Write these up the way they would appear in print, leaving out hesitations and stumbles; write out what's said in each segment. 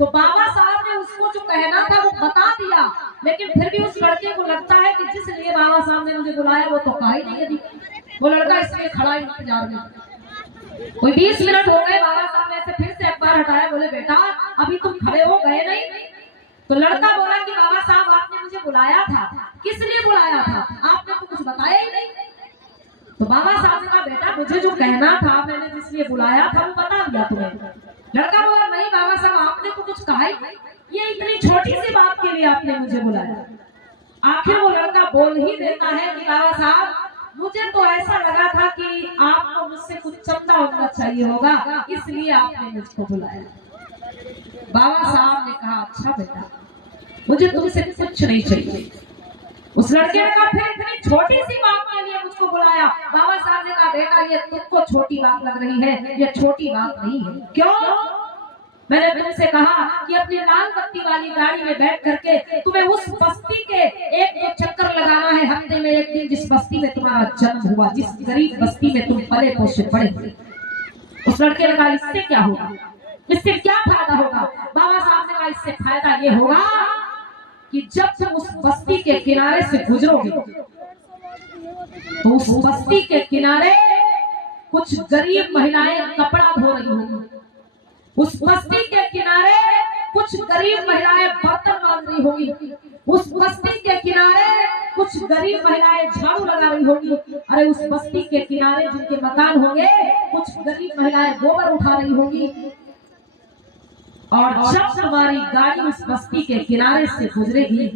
तो बाबा साहब ने उसको जो कहना था वो बता दिया, लेकिन फिर भी उस लड़के को लगता है कि जिस लिए बाबा साहब ने मुझे बुलाया वो तो कहा ही नहीं यदि वो लड़का इसलिए खड़ा इंतजार में। कोई 20 मिनट हो गए, बाबा साहब ने ऐसे फिर से अखबार हटाया, बोले बेटा अभी तुम खड़े हो गए नहीं? तो लड़का बोला कि बाबा साहब आपने मुझे बुलाया था। किस लिए बुलाया था? आपने तो कुछ बताया ही नहीं। तो बाबा साहब ने कहा बेटा मुझे जो कहना था, मैंने जिस लिए बुलाया था वो बता दिया तुम्हें। लड़का बोला नहीं बाबा साहब आपने तो कुछ कहा ही, ये इतनी छोटी सी बात के लिए आपने मुझे बुलाया। आखिर वो लड़का बोल ही देता है कि बाबा साहब मुझे तो ऐसा लगा था कि आपको मुझसे कुछ चंदा होना चाहिए होगा, इसलिए आपने मुझको बुलाया। बाबा साहब ने कहा अच्छा बेटा मुझे तुमसे कुछ नहीं चाहिए। उस लड़के ने कहा फिर इतनी छोटी सी बात के लिए मुझको बुलाया? बाबा साहब ने कहा बेटा ये तुमको छोटी बात लग रही है, ये छोटी बात नहीं है। क्यों? मैंने तुमसे कहा कि अपनी लाल बत्ती वाली गाड़ी में बैठ करके तुम्हें उस बस्ती के एक दो चक्कर लगाना है हफ्ते में एक दिन, जिस बस्ती में तुम्हारा जन्म हुआ, जिस गरीब बस्ती में तुम पले पोसे पड़े। उस लड़के ने कहा इससे क्या होगा, इससे क्या फायदा होगा? बाबा साहब ने कहा इससे फायदा ये होगा कि जब तुम उस बस्ती के किनारे से गुजरोगे तो उस बस्ती के किनारे कुछ गरीब महिलाएं कपड़ा धो रही होंगी, उस बस्ती के किनारे कुछ गरीब महिलाएं बर्तन मांज रही होगी, उस बस्ती के किनारे कुछ गरीब महिलाएं झाड़ू लगा रही होगी, अरे उस बस्ती के किनारे जिनके मकान होंगे कुछ गरीब महिलाएं गोबर उठा रही होगी। और जब तुम्हारी गाड़ी उस बस्ती के किनारे से गुजरेगी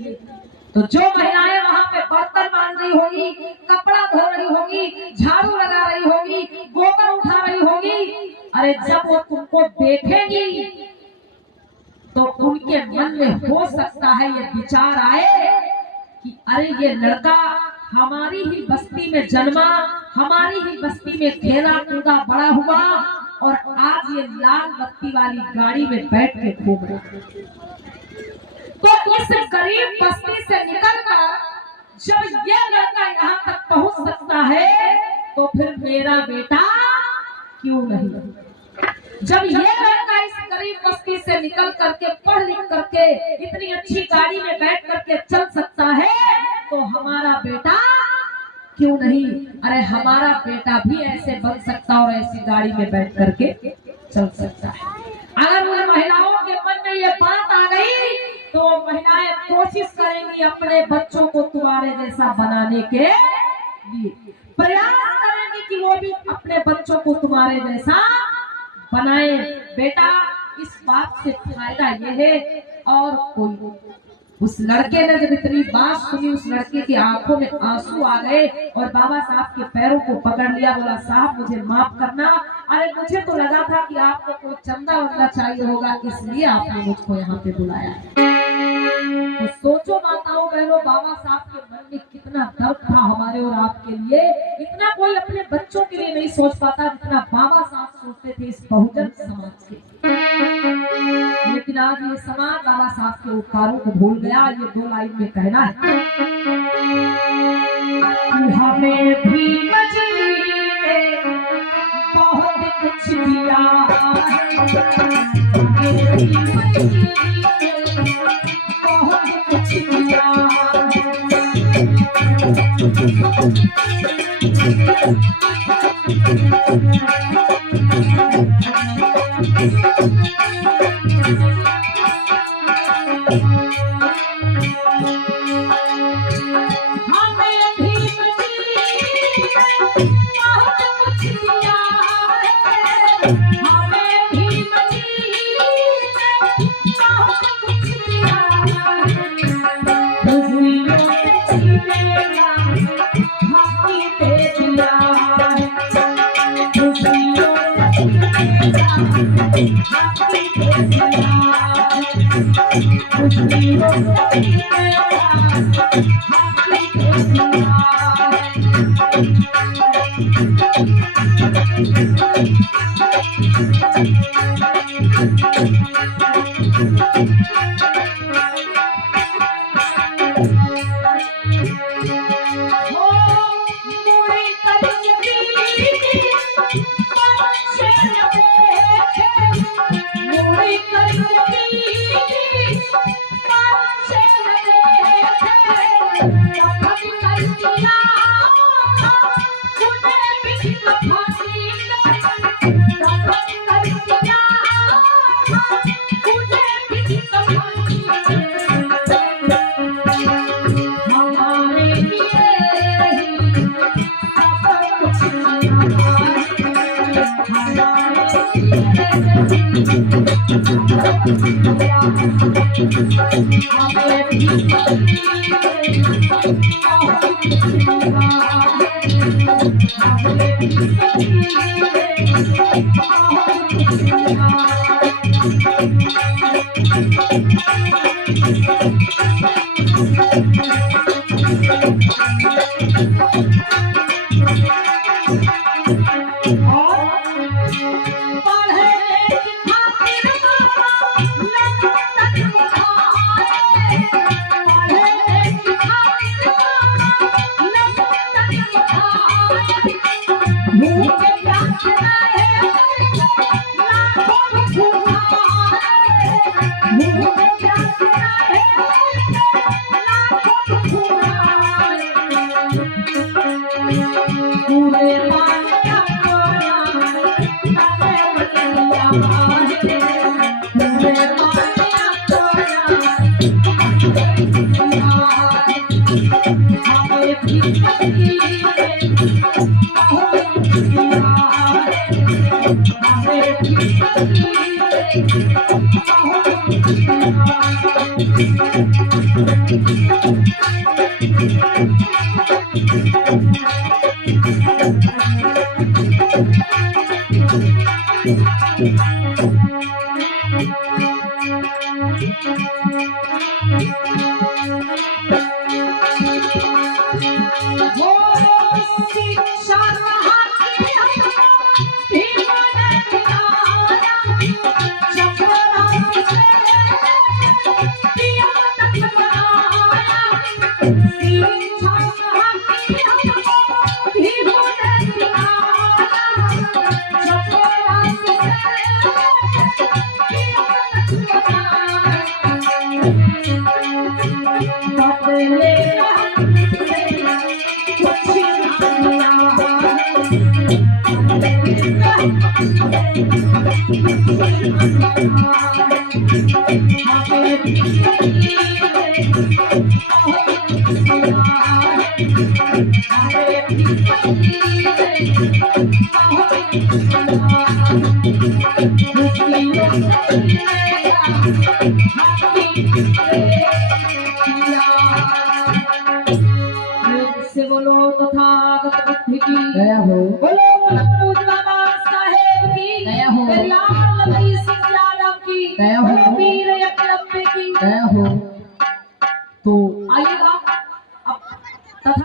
तो जो महिलाएं वहां पे बर्तन मांज रही होगी, कपड़ा धो रही होगी, झाड़ू लगा रही होगी, गोबर उठा रही होगी, अरे जब वो तुमको देखेगी तो उनके मन में हो सकता है ये विचार आए कि अरे ये लड़का हमारी ही बस्ती में जन्मा, हमारी ही बस्ती में खेला कूदा बड़ा हुआ और आज ये लाल बत्ती वाली गाड़ी में बैठ के घूम रहा है। तो इस गरीब बस्ती से निकलकर जब ये लड़का यहाँ तक पहुंच सकता है तो फिर मेरा बेटा क्यों नहीं? जब ये लड़का इस गरीब बस्ती से निकल करके पढ़ लिख करके इतनी अच्छी गाड़ी में बैठ करके चल सकता है तो हमारा बेटा क्यों नहीं? अरे हमारा बेटा भी ऐसे बन सकता और ऐसी गाड़ी में बैठ करके चल सकता है। अगर उन महिलाओं के मन में ये बात आ गई तो महिलाएं कोशिश करेंगी अपने बच्चों को तुम्हारे जैसा बनाने के लिए, प्रयास करेंगी कि वो भी अपने बच्चों को तुम्हारे जैसा बनाए। बेटा इस बात से फायदा ये है और कोई। उस लड़के ने जब इतनी बात सुनी, उस लड़के की आंखों में आंसू आ गए और बाबा साहब के पैरों को पकड़ लिया, बोला साहब मुझे माफ करना, अरे मुझे तो लगा था कि आपको कोई चंदा वंदा चाहिए होगा इसलिए आपने मुझको यहाँ पे बुलाया। तो सोचो माताओं बहनों, बाबा साहब के मन में कितना दर्द था हमारे और आपके लिए। इतना कोई अपने बच्चों के लिए नहीं सोच पाता जितना बाबा साहब सोचते थे इस बहुजन समाज के। लेकिन आज ये समाज बाबा साहब के उपकारों को भूल गया। ये 2 लाइन में कहना है कि हमें भी मजली ने बहुत कुछ दिया बहुत कुछ दिया। से बोलो तथागत बुद्धि की जय हो। बोलो